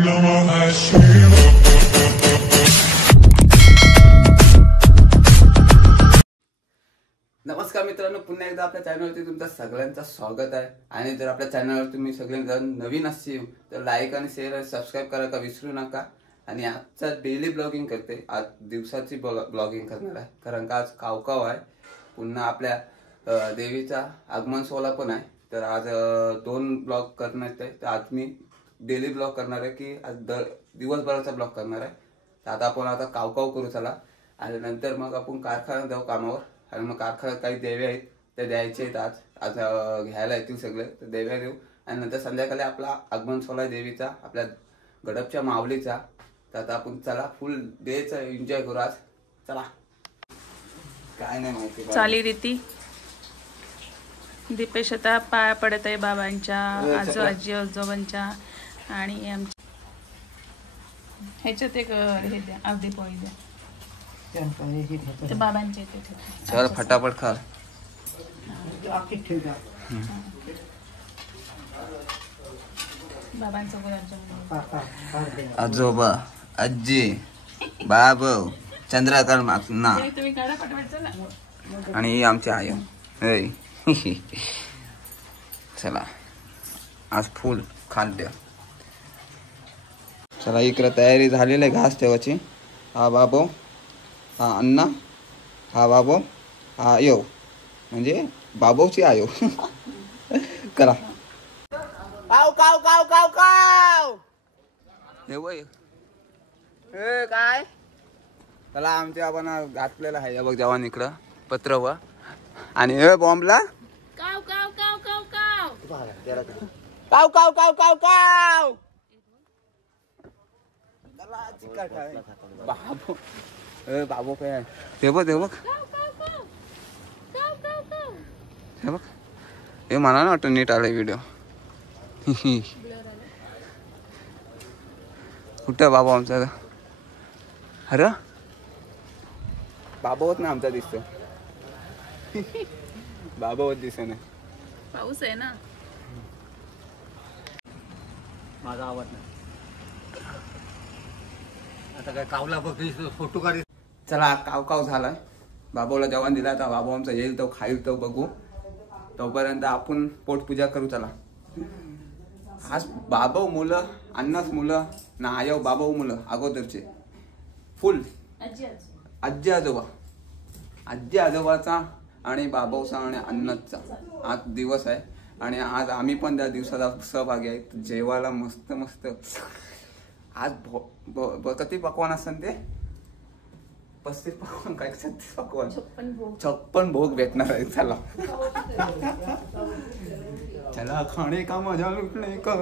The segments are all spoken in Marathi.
नमस्कार मित्रांनो, पुन्हा एकदा आपल्या चॅनलवरती तुमचं सगळ्यांचं स्वागत आहे। आणि जर आपल्या चॅनलवर तुम्ही सगळेजण नवीन असतील तर लाईक आणि शेअर आणि सबस्क्राइब करायला विसरू नका। आणि आजचा डेली ब्लॉगिंग करते, आज दिवसाची ब्लॉगिंग करणार आहे, कारण का आज कावकाव आहे। पुन्हा आपल्या देवीचा आगमन सोहळा पण आहे, तर आज 2 ब्लॉग करणार आहे। तर आज मी डेली ब्लॉग करणार आहे की आज दिवसभराचा ब्लॉग करणार आहे। तर आता आपण आता कावकाव करू चला, आणि नंतर मग आपण कारखान्यात जाऊ कामावर। आणि मग कारखान्यात काही देवे आहेत ते द्यायचे आहेत, आज घ्यायला येतील सगळे, तर देव्या देऊ। आणि नंतर संध्याकाळी आपला आगमन सोहळा देवीचा, आपल्या गडपच्या माऊलीचा। तर आता आपण चला फुल डेचा एन्जॉय करू आज, चला। काय नाही माहिती चाली रीती दीपेश आता पाया पडत आहे बाबांच्या, आजी आजोबांच्या, आणि आमच्या ह्याच्यात एक हे द्या, अर्धी पोळी द्या ते बाबांचे। चल फटाफट खा। बाबांचं गुलाबजामुन, आजोबा, आजी, बाबू, चंद्रकांत मातना, तुम्ही काढा पटपट ना। आणि आमची आई होय। चला आज फुल खाद्य। चला इकडे तयारी झालेली आहे घास ठेवायची। हा बाबू, हा अण्णा, हा बाबू, हा आयो, म्हणजे बाबूची आयो। करा काव काव काव काव काव। हे वय हे काय, चला आमच्या आपण घातलेलं आहे बघ जवान इकडं पत्र व, आणि हे बॉम्बला काव काव काव काव काव काव काव काव काव काव। बाबू ए बाबू काय ते बघ, हे बघ, हे मला ना वाटतं नीट आलाय व्हिडिओ। कुठं बाबा आमचा, अरे बाबा होत ना आमचा दिसतो। बाबा होत दिसत नाही, पाऊस आहे ना। माझा आवाज नाही आता काय कावला बघ फोटो काढ। चला काव काव झालाय, बाबूला जेवण दिला, तर बाबू आमचा येईल तो खाईल तो बघू, तोपर्यंत आपण पोटपूजा करू चला। आज बाबा मुलं, अण्णाच मुलं ना, आयो बाबा मुलं अगोदरचे फुल आजी आजोबा, आजी आजोबाचा आणि बाबाचा आणि अण्णाचा आज दिवस आहे। आणि आज आम्ही पण त्या दिवसाचा सहभागी आहे। जेवायला मस्त मस्त आज किती पकवान असतात ते, 35 पकवान काय 36 पकवान, 56 भोग भेटणार आहे। चला चला खाणे का मजा लुटणे का।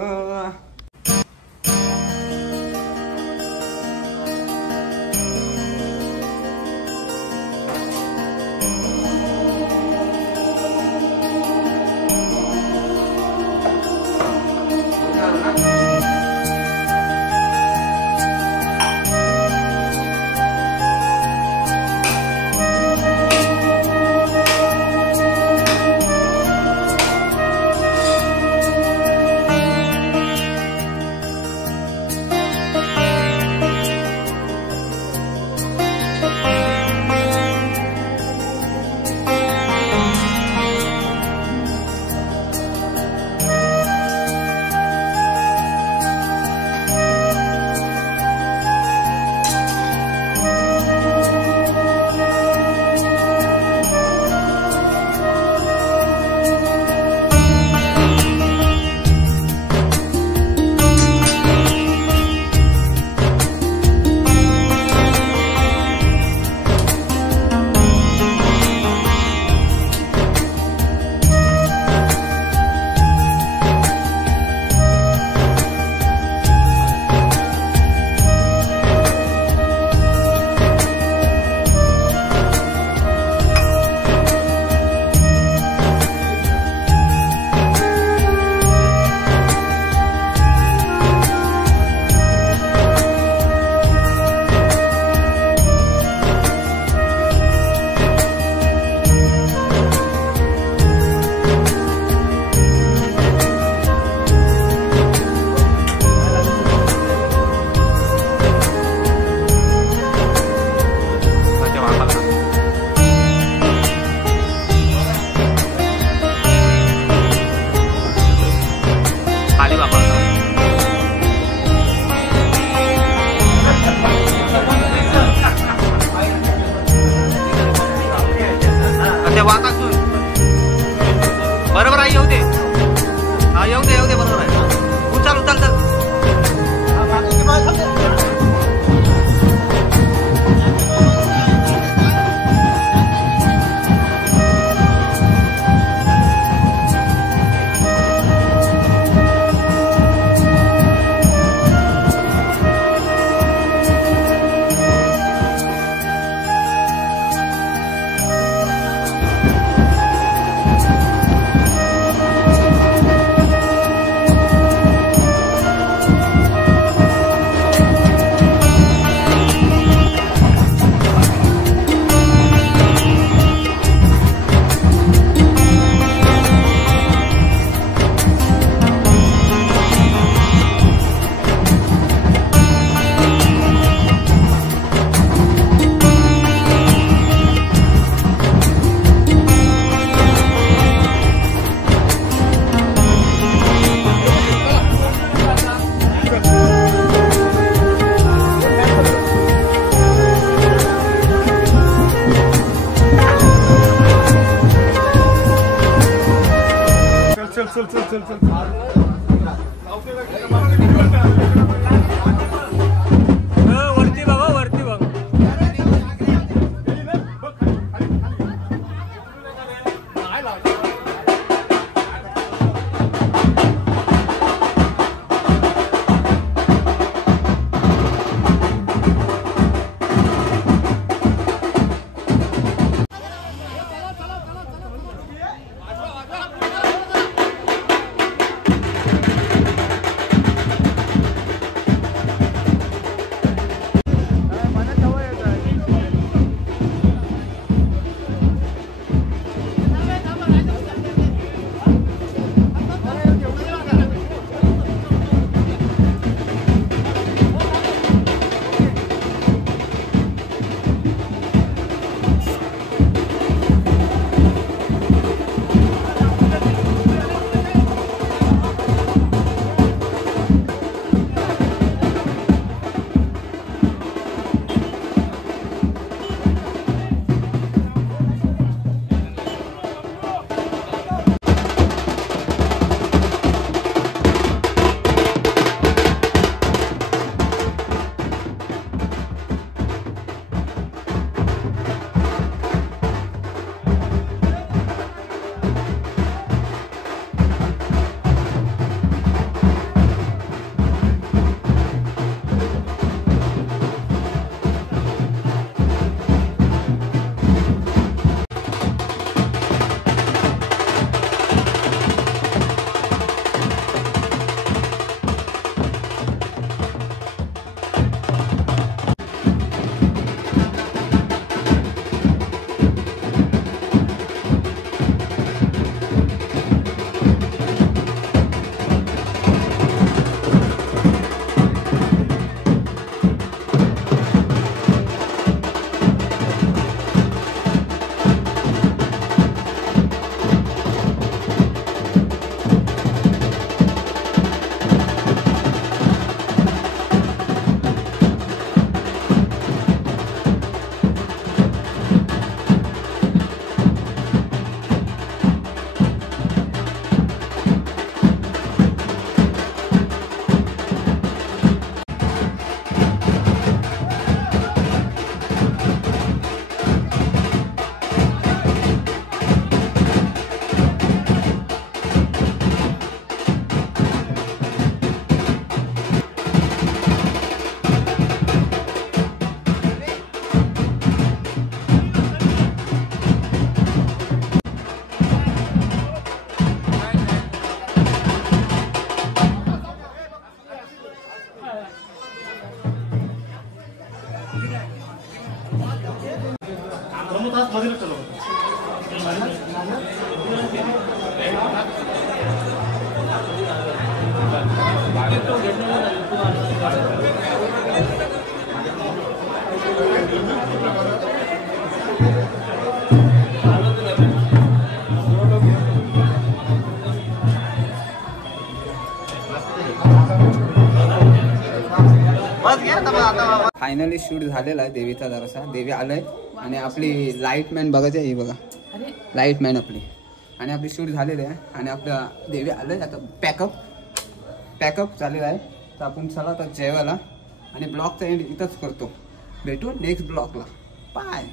फायनली शूट झालेला आहे देवीचा जरासा. देवी आलंय आणि आपली लाईटमॅन बघायची ही बघा, लाईटमॅन आपली. आणि आपली शूट झालेली आहे आणि आपल्या देवी आलंय. आता पॅकअप झालेला आहे. तर आपण चला आता जेवायला आणि ब्लॉगचा एंड इथंच करतो. भेटू नेक्स्ट ब्लॉगला. बाय.